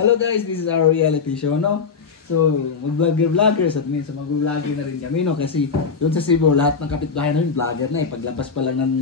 Hello guys, this is our reality show, no? So, mag-vlogger-vloggers at minsan mag-vlogger na rin kami, no? Kasi doon sa Cebu, lahat ng kapitbahay namin vlogger na eh. Paglabas pa lang ng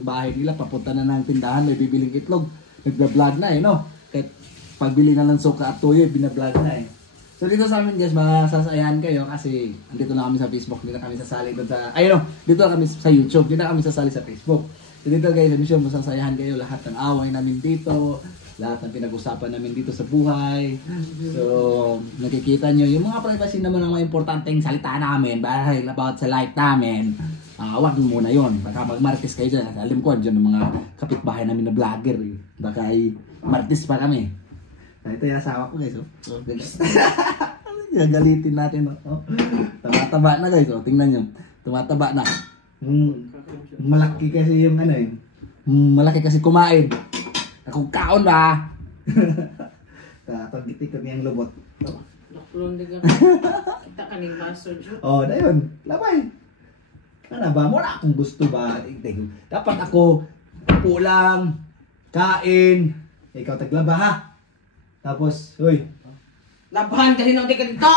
bahay nila, papunta na ng tindahan, may bibiling itlog. Nagba-vlog na eh, no? Kahit pagbili na ng suka at tuyo, binablog na eh. So dito sa amin guys, masasayahan kayo kasi andito na kami sa Facebook, dito na kami sasali doon sa, ayun, dito na kami sa YouTube, dito na kami sasali sa Facebook. So dito guys, I'm sure masasayahan kayo lahat ng away namin dito. Lahat ng pinag-usapan namin dito sa buhay. So, nakikita nyo, yung mga privacy naman ang mga importanteng salita namin dahil about sa life namin. Wag muna yun. Baka mag-martis kayo dyan. Alam ko, dyan ng mga kapitbahay namin na vlogger. Eh. Baka ay martis pa kami. Ito yung asawa ko guys. Oh. Gagalitin natin. Oh. Tumataba na guys. Oh. Tingnan nyo. Tumataba na. Malaki kasi yung ano eh. Malaki kasi kumain. Akong kaon ba? Tatagiti ko niyang lubot. Nakulong din ka. Kita ka ning master Joe. Oh, dayon. Labay. Kana ba? Mura akong gusto ba? Dapat ako pulang, kain. Ikaw taglaba ha? Tapos, uy. Labahan ka rin di ka dito.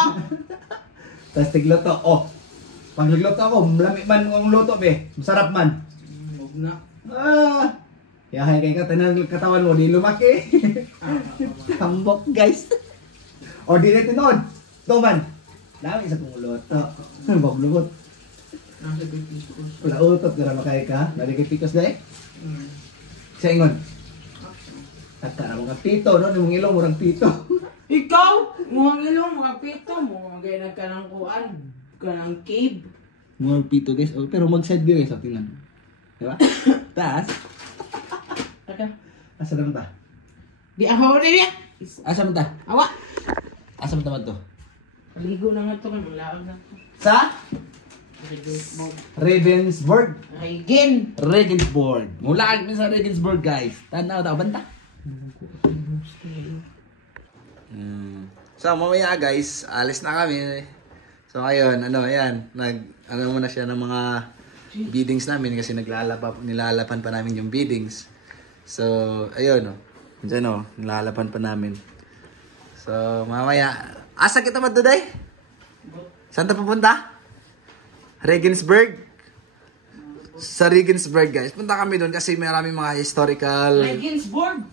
Tapos tigluto. Oh. Pag nagluto ako, malamig man ang luto be. Masarap man. Huwag na. Yahay kay katanang katawan mo, di lumaki. Tambok guys. O di natin noon. Ito man. Dami sa kong luto. Bag lumot. Nasa pitikos. Wala utot na makay ka. Naligipikos na eh. Sa ingon. Taka mga pito, no? Yung ilong, murang pito. Ikaw! Mga ilong, mga pito mo. Mga ganyan ka ng kuan. Ka ng cave. Mga pito guys. Oh, pero mag-side view guys. Tingnan. Diba? Taas. Taka. Asa naman ta? Di ako rin yan. Asa naman ta? Awa! Asa naman to? Paligo na nga ito. Malaog na ito. Sa? Ravensburg. Regensburg. Mula kami sa Regensburg guys. Tanaw daw banta. So mamaya guys, alis na kami. So ayun, ayan, muna siya ng mga biddings namin kasi nilalapan pa namin yung biddings. So ayun diyan nilalapan pa namin. So mamaya, asa kita maduday? Saan ta pupunta? Regensburg. Sa Regensburg guys. Punta kami doon kasi maraming mga historical...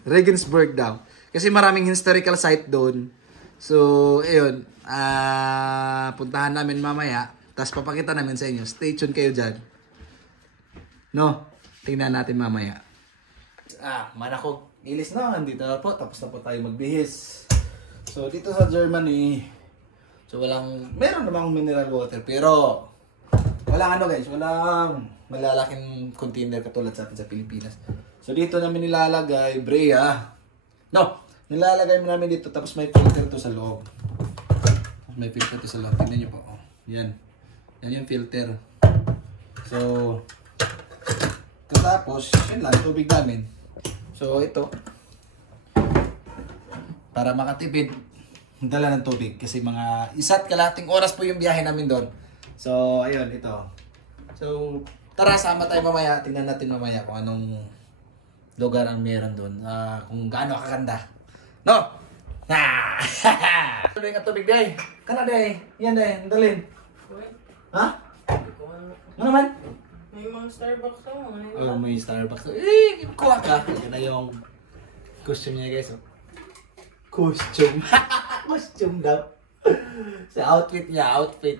Regensburg daw. Kasi maraming historical site doon. So, ayun. Puntahan namin mamaya. Tapos papakita namin sa inyo. Stay tuned kayo dyan. No? Tingnan natin mamaya. Manako. Ilis na. Nandito na po. Tapos na po tayo magbihis. So, dito sa Germany. So, meron namang mineral water. Pero... walang guys, walang malalaking container katulad sa atin sa Pilipinas. So dito namin nilalagay Brea. No, nilalagay namin dito tapos may filter to sa loob. May filter to sa loob. Tingnan niyo po. Yan. Yan yung filter. So tapos, yun lang, tubig namin. So ito para makatipid dala ng tubig kasi mga 1.5 oras po yung biyahe namin doon. So, ayun, ito. So, tara, sama tayo mamaya. Tingnan natin mamaya kung anong lugar ang meron doon. Kung gaano kakanda. No? Tuloy nga tubig, day. Kana, day. Yan, day. Dalin. Ha? Ano naman? May mga Starbucks ako. May Starbucks. Kuha ka. Yan na yung costume niya, guys. Costume. Costume daw. Sa outfit niya. Outfit.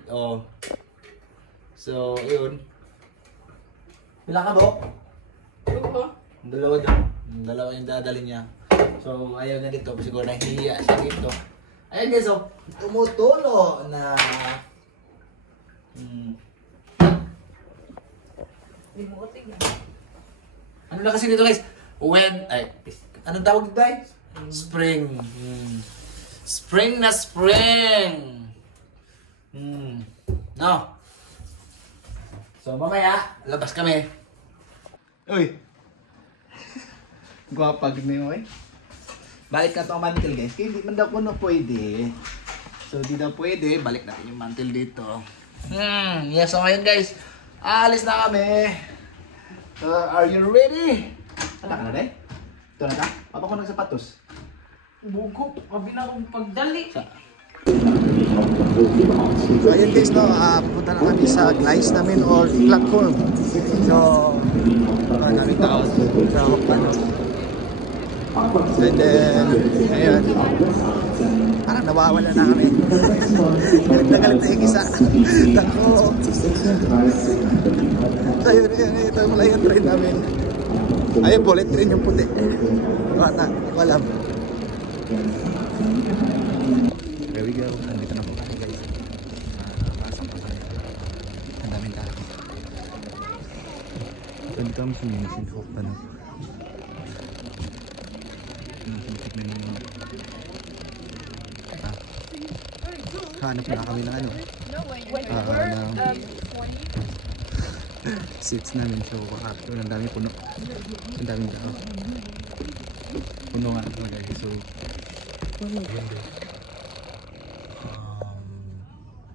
So, yun. Bila ka, Bo? Dalawa daw. Dalawa yung dadalhin niya. So, ayaw na dito. Siguro nahihiya siya dito. Ayun guys, tumutulo na... Ano na kasi dito guys? Anong tawag dito guys? Spring. Spring na spring. No. So mamaya, labas kami. Uy. Guwapag na yun. Balik na itong mantle guys. Kaya hindi man daw kuno pwede. So di daw pwede. Balik natin yung mantle dito. Yes, so ngayon guys. Alis na kami. Are you ready? Ano ka na rin? Ito na ka? Papa ko nagsapatos. Buko, abi na akong pagdali. So ayun guys, no, pupunta na kami sa glides namin or platform. So, parang namin tao sa Hokpano. And then, ayun. Parang nawawala na kami. Galit na galit na yung isa. Tako. So ayun, ito pala yung train namin. Ayun, bullet train yung puti. Wala, wala. There we go. Nandito na po kami guys. Pasok na kami. Ang daming tao. Nandito kami sa Minisin Hokpano. Hanap na kami ng ano. Seats namin. So, ang dami puno. Ang daming tao. Puno nga ito guys. So,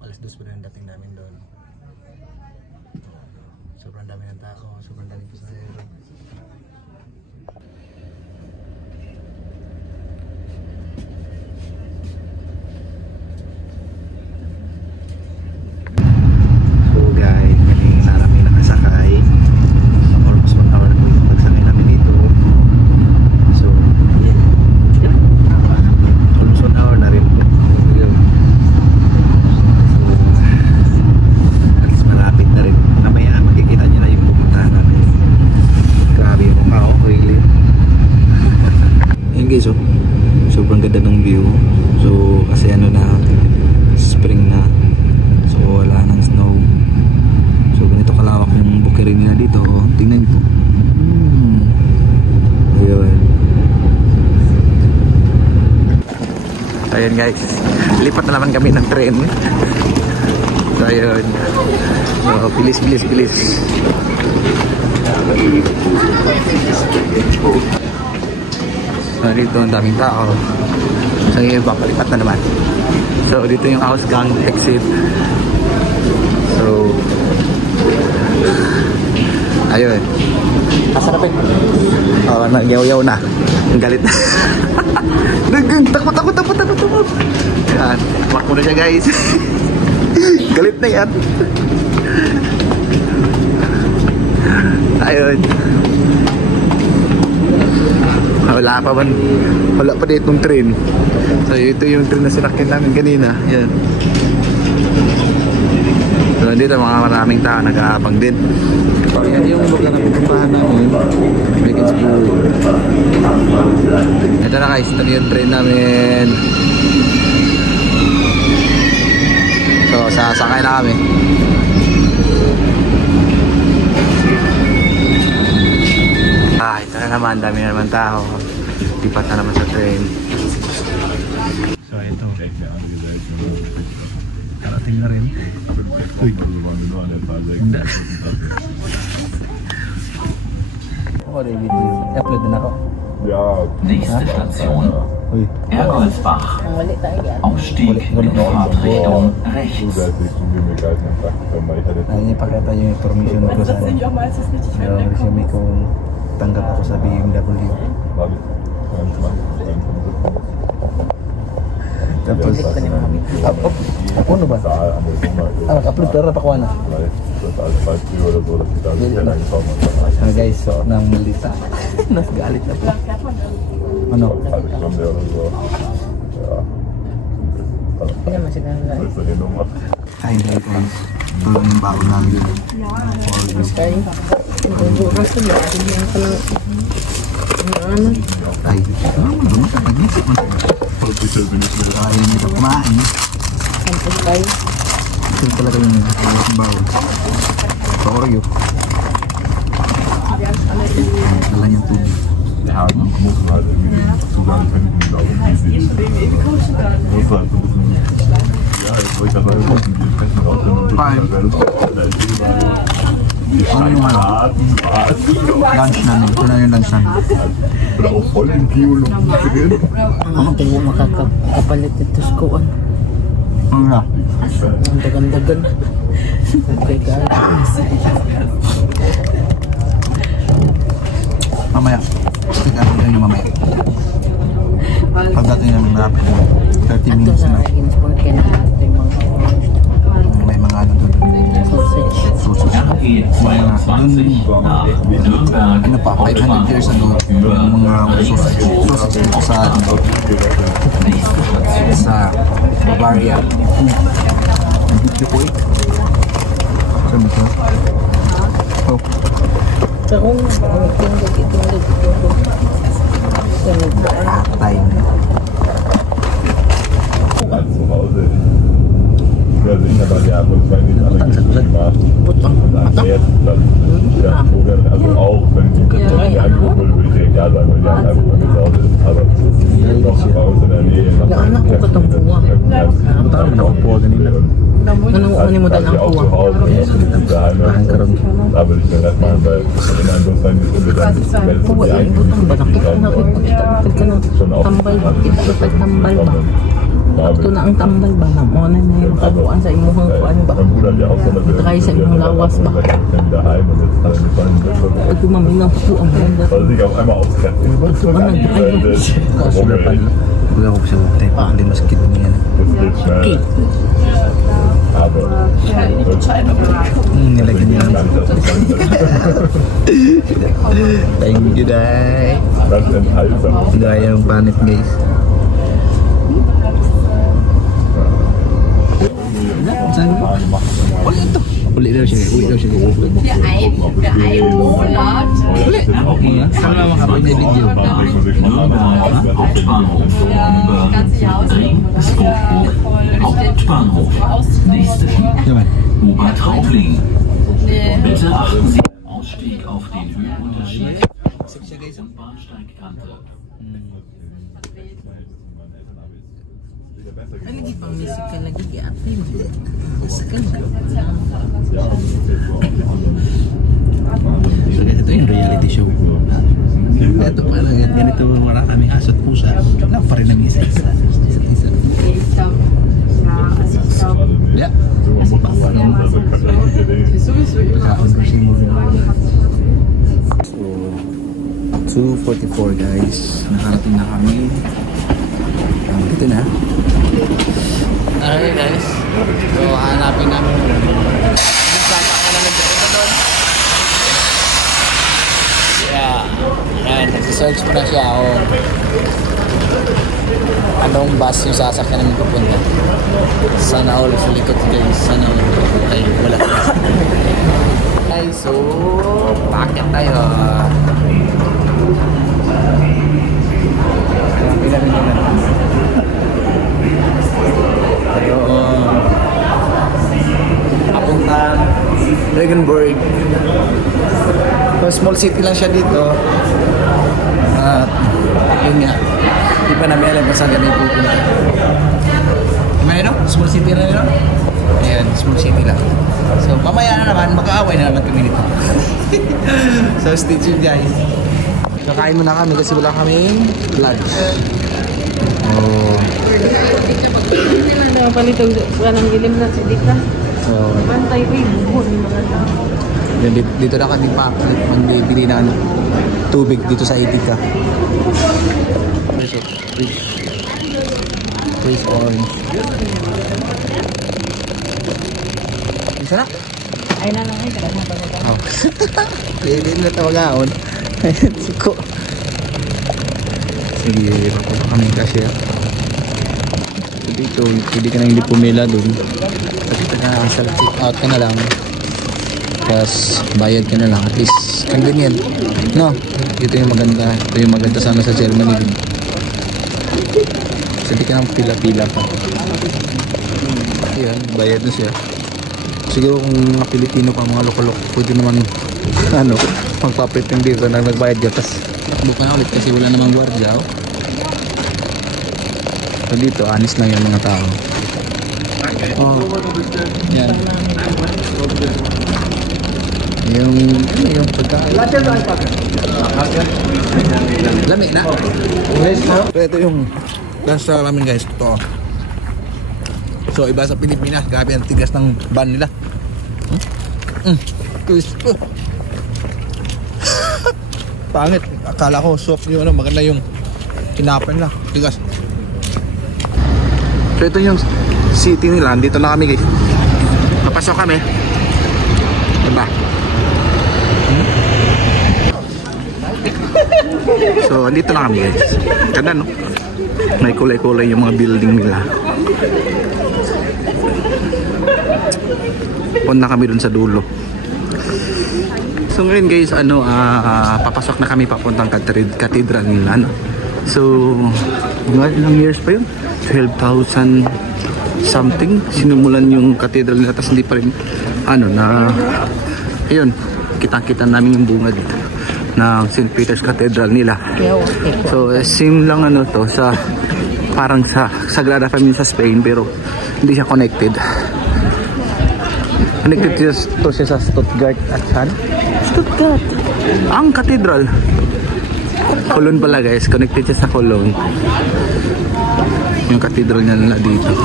alas 2 pa rin dating namin doon. Sobrang dami ng tao. Sobrang dami pasahero. Guys, oh, sobrang ganda ng view. So kasi ano na, spring na, so wala nang snow. So ganito kalawak yung bukirin nila dito, oh. Tingnan po. Ayun. Ayun guys, lipat na naman kami ng tren. So ayun, so bilis. So dito ang daming tao. So yung iba, palipat na naman. So dito yung Ausgang exit. So ayun. Masarapin. Oh, nagyaw-yaw na. Ang galit na. Takot. Yan. Tumak mo na siya guys. Galit na yan. Ayun. Wala pa dito yung train. So ito yung train na sinakyan namin kanina. Yan. So dito mga maraming tao nag-aabang din. Yan yung lugar na pupuntahan namin. Beacons Blue. Ito na guys, ito yung train namin. So sasakay na kami. Ito na naman, dami na naman tao. Lipat na naman sa train. So ito. Karating na rin. Uy. Hindi. Oh, David. I-upload din ako. Nächste Station. Ergolfbach. Ausstieg in Fahrtrichtung rechts. Ayun, ipakita yung information ko sa resume kung tanggap ako sa BMW. Tapos, ano ba? Upload pero pakuha na. Guys, so, nang malita. Nasgalit na po. Ano? Kain tayo guys. Ito lang yung baon namin. Ay, ayaw nito kumain. Ito talaga yung baon. Sa Oreo. Dala niyang tubig. Ja, man muss halt irgendwie den Zugang finden, glaube ich. Muss halt so ein bisschen. Ja, jetzt wollte ich dabei ein bisschen die Sprechen rausfinden und die Scheinkarten, Lunch namin. Ito na yung lunch namin. oder auch voll in Biologie drin. Ang tingin makakapalit ito sa kuwan. Ano na? Ang dagan-dagan. Okay ka. Mamaya. Tignan ko nyo mamaya. Pagdating malapit. 30 minutes na. May mga ano doon. Sausage. Ano pa, 500 years ago, yung mga sausage dito sa Bavaria. Bukoy. Saan ba ito? Oh. Patay na. Zu Hause. Ich war sicher, weil ja, das war nicht alle Geschichten gemacht. Und dann jetzt, also auch, wenn die angeguckt wurde, würde ich direkt ja sagen, weil die haben einfach mal gesagt, aber das ist doch bei uns in der Nähe. Nalimutan ang kuha. Da würde ich mir das machen, weil in einem Bus dann ist dann Kuha yung butang ba? Nakikita ka ng tambal ba? Tambal ba? Ito na ang tambal ba? Muna na yung kabuuan sa imuhang kuhaan ba? Try sa imuhang lawas ba? Pag tumaminaw ko ang ganda. Wala ko sa tayo pa. Hindi maskit mo yan. Okay. Nilagyan niya lang. Thank you, Day. Gaya ng panit, guys. Uli ito. Uli daw siya. Uli daw siya. Uli. Saan naman kapag may video? Hauptbahnhof. Nächste Obertraubling. Bitte achten Sie Ausstieg auf den Höhenunterschied und Bahnsteigkante. Ano di pang music ka lagi gi-apin? Musical ba? So guys, ito yung reality show. Ito pala, ganito wala kami aso at pusa. Wala pa rin namin isa-isa. Yeah. So, 2:44 guys. Nakarating na kami. Dito na. Alright guys. So, hanapin namin. Sasama ka namin dito doon. Yeah. Ayan, nag-search ko na siya. Oh. Anong bus yung sasakyan namin pupunta? Sana all sa likod guys. Sana all. Ay, wala. Guys, so, packet tayo. Hanapin namin yun. Tayo. Papuntang Regenburg. So, small city lang siya dito. At yun nga, di pa namin alam kung saan kami pupunta. May no? Small city lang yun? Ayan, small city lang. So mamaya na naman, mag-aaway na naman kami nito. So stay tuned guys. Kakain muna kami kasi wala kaming lunch. Oh. Palitog ka ng gilim na sa dika. Bantay ko yung bubo ni mga tao. Dito na kami magbibili na tubig dito sa Itika. Fresh orange. Isa na? Ay na lang ay kadang pagkakita. Oh. Pwede na tawag-aon. Suko. Sige, papunta kami kasi. So dito, pwede ka na hindi pumila dun. Kasi check out ka na lang. Tapos bayad ka na lang. At least convenient. No? Ito yung maganda. Ito yung maganda sana sa Germany din. So di ka nang pila-pila pa. Ayan, bayad na siya. Siguro kung mga Pilipino pa, mga loko-loko, pwede naman ano, magpa-pretend dito na nagbayad ka. Tapos takbo ka na ulit kasi wala namang gwardiya. Oh. So dito, honest lang yung mga tao. Oh, yan. Yung pagkain. Lami na. So ito yung lunch namin guys. Ito. So iba sa Pilipinas, grabe ang tigas ng ban nila. Crisp. Pangit. Akala ko soft yung ano, maganda yung kinapin nila. Tigas. So ito yung city nila. Dito na kami guys. Papasok kami. Diba? So andito na kami guys. Ganda no? May kulay-kulay yung mga building nila. Punta kami dun sa dulo. So ngayon guys, papasok na kami papuntang cathedral nila, no? So, ilang years pa yun? 12,000 something sinimulan yung cathedral nila, tapos hindi pa rin ayun, kita-kita namin yung bunga dito ng St. Peter's Cathedral nila. So, same lang to sa parang sa Sagrada Familia sa Spain, pero hindi siya connected. Connected to siya sa Stuttgart at saan? Stuttgart. Ang cathedral. Cologne pala guys, connected siya sa Cologne. Yung cathedral nila dito.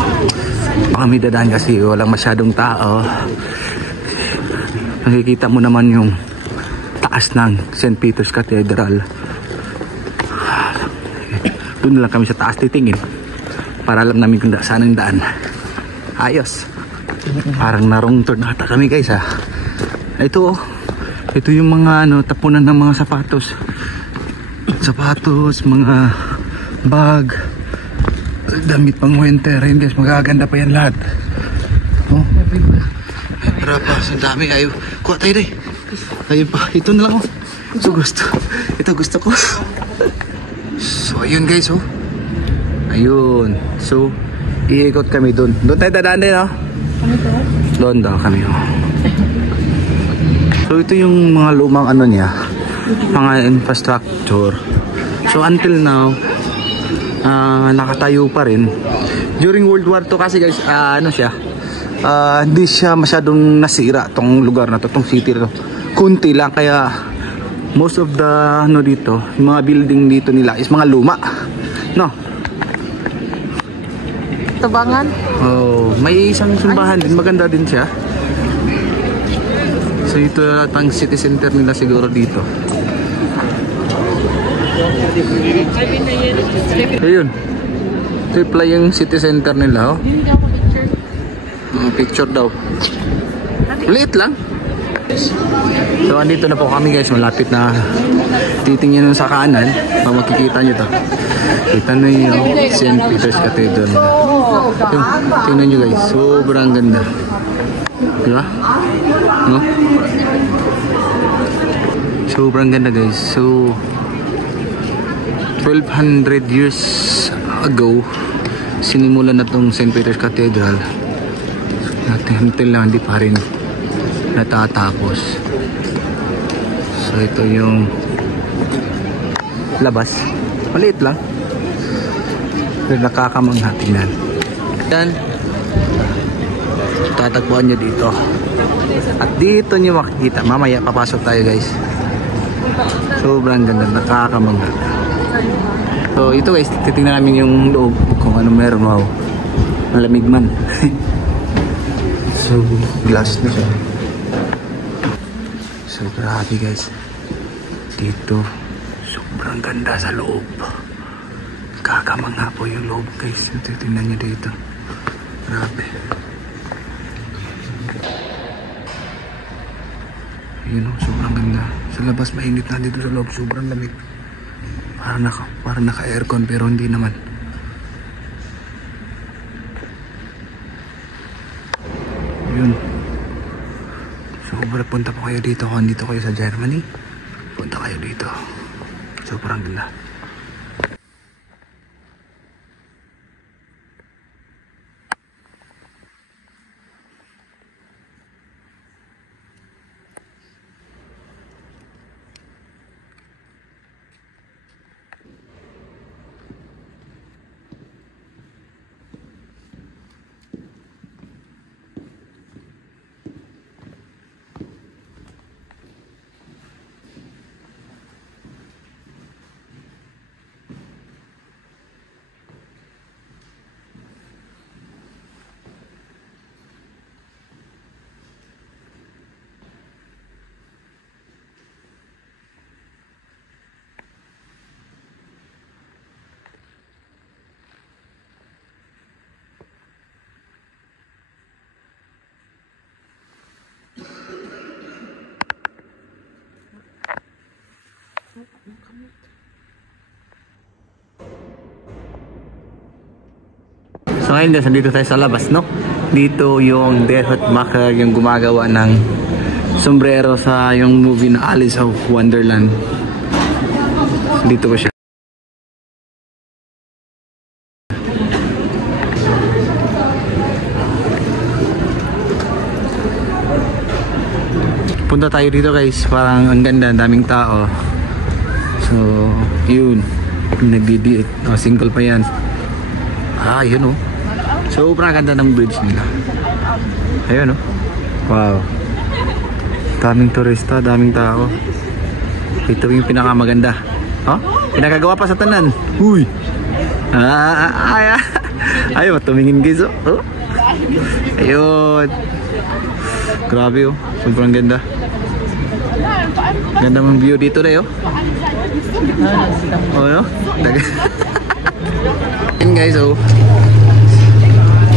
Baka may dadaan kasi walang masyadong tao. Nakikita mo naman yung taas ng St. Peter's Cathedral. Doon lang kami sa taas titingin para alam namin kung saan ang daan. Ayos. Parang narong turn ata kami guys ha. Ito yung mga tapunan ng mga sapatos, mga bag, damit pang winter. Ayun guys, magaganda pa yan lahat. Oh, tara pa, ang dami. Ayaw, kuha tayo rin. Ayun pa, ito na lang So gusto ko. So ayun guys ayun. So iikot kami doon. Doon tayo dadaan din Doon daw kami So ito yung mga lumang niya, mga infrastructure. So until now nakatayo pa rin. During World War II kasi guys, hindi siya masyadong nasira tong lugar na to, tong city na to. Kunti lang, kaya most of the dito, yung mga building dito nila is mga luma. No? Tabangan? Oh, may isang simbahan din, maganda din siya. So ito ang city center nila siguro dito. Ayun. Ito pala yung city center nila picture daw. Liit lang. So andito na po kami guys, malapit na. Titingnan nyo sa kanan, makikita nyo to. Kita nyo yung St. Peter's Cathedral. Tingnan nyo guys, sobrang ganda. Diba? No? Sobrang ganda guys. So 1200 years ago sinimulan na tong St. Peter's Cathedral. Until lang hindi pa rin natatapos. So ito yung labas. Maliit lang, pero nakakamangha tingnan. Yan, tatagpuan nyo dito. At dito nyo makikita. Mamaya papasok tayo guys. Sobrang ganda, nakakamangha. So ito guys, titingnan namin yung loob kung ano meron. Wow, malamig man. So glass na siya. So grabe guys, dito sobrang ganda sa loob. Kakamangha po yung loob guys. Titingnan nyo dito, grabe. Yun sobrang ganda. Sa labas mainit na, dito sa loob sobrang lamig. Parang naka aircon pero hindi naman. Yun. So punta po kayo dito kung dito kayo sa Germany. Punta kayo dito. Sobrang ganda. So ngayon guys, nandito tayo sa labas, no? Dito yung Deathmaker, yung gumagawa ng sombrero sa yung movie na Alice of Wonderland. Dito ko siya. Punta tayo dito guys, parang ang ganda, daming tao. So, yun. Nagdidiit. Oh, single pa yan. Ah, yun oh. Sobrang ganda ng bridge nila. Ayun oh. Wow. Daming turista, daming tao. Ito yung pinakamaganda. Oh, pinakagawa pa sa tanan. Uy. Ayaw, tumingin guys oh. Oh. Ayun. Grabe oh. Sobrang ganda. Ganda ng view dito na oh. Oh no? Yun guys oh.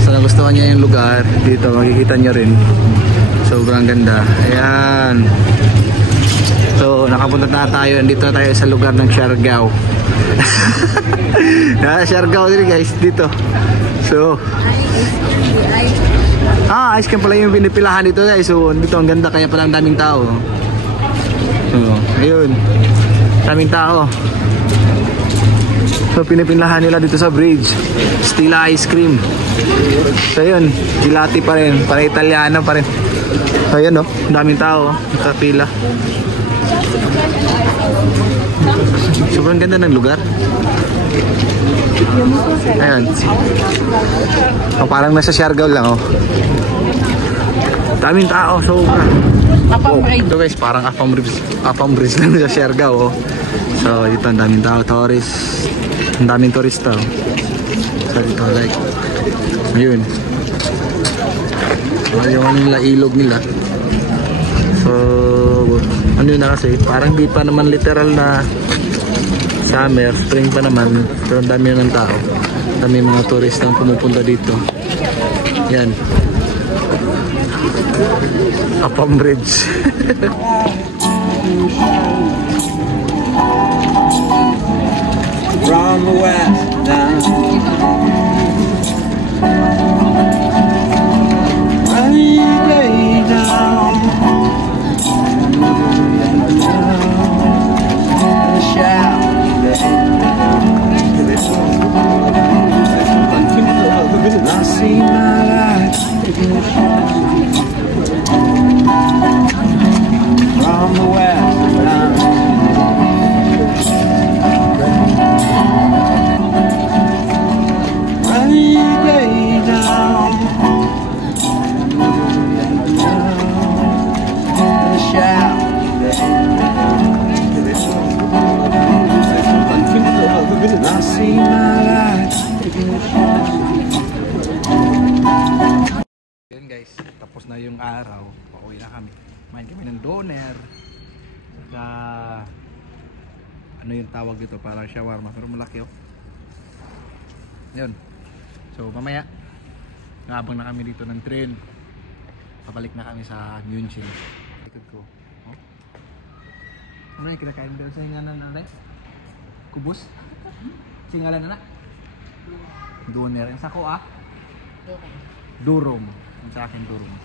So nagustuhan niya yung lugar. Dito makikita niyo rin. Sobrang ganda. Ayan. So nakapunta na tayo. Dito na tayo sa lugar ng Siargao. Siargao din guys dito. So ice cream pala yung pinipilahan dito guys. So dito ang ganda, kaya pala ang daming tao. So ayun, daming tao. So pinipinlahan nila dito sa bridge. Stila ice cream. So yun, Pilati pa rin, para Italiano pa rin. So yun oh, daming tao nakapila. Sobrang ganda ng lugar. Ayan. Oh, parang nasa Siargao lang oh. Daming tao, sobra. Oh, ito guys, parang Afam Bridge lang sa Siargao oh. So dito ang daming tao, tourist. Ang daming turista oh. So dito like ayun. Yung nila ilog nila. So ano yun na kasi, parang di pa naman literal na summer, spring pa naman. Pero ang dami ng tao. Dami mga turista ang pumupunta dito. Yan. Afam Bridge. From the west down, I lay down and shout. I see my life from the west down. I see my life. Yun guys, tapos na yung araw. Pauwi na kami. Kumain kami ng doner. Sa ano yung tawag dito, parang shawarma pero malaki oh. Yun. So mamaya nabang na kami dito ng train. Pabalik na kami sa München. Likod ko. Oh. Ano yung kinakain doon sa hinganan na rin? Kubos? Singalan na na? Doner. Yung sa ko ah? Durong. Yung sa akin durong.